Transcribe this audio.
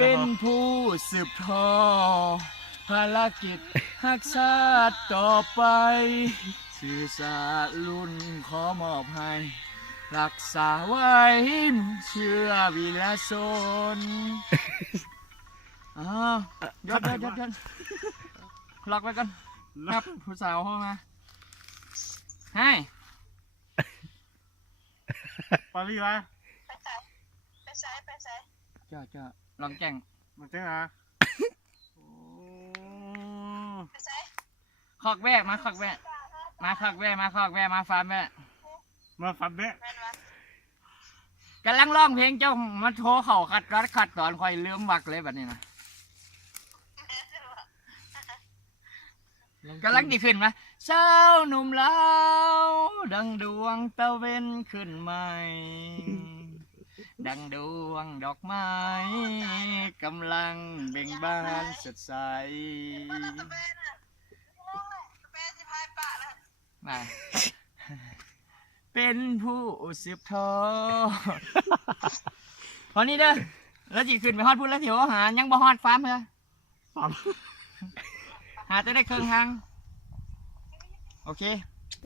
เป็นผู้สืบทอดภารกิจรักชาติต่อไปสื่อสารรุ่นขอมอบให้รักษาไว้เชื่อวิรชนยดล็อกไว้ก่อนครับผู้สาวเข้ามาให้ปารีวะไปใส่จ้าลองแจ้งมันเจ๊งอ่ะไปใส่คอกแวะมาคอกแวะมาฟาร์มแวะมาฟันเบะกำลังร้องเพลงเจ้ามาโทรเข่าขัดตอนคอยลืมวักเลยแบบนี้นะกำลังดีขึ้นมาเช้าหนุ่มเล้าดังดวงตะเวนขึ้นใหม่ดังดวงดอกไม้กำลังเบ่งบานสดใสมาเป็นผู้สืบทอดพอนี้เด้อแล้วจีขึ้นไปฮอดพูดแล้วถิวหายังบ่ฮอดฟาร์มเลยหาจะได้เครื่องทางโอเค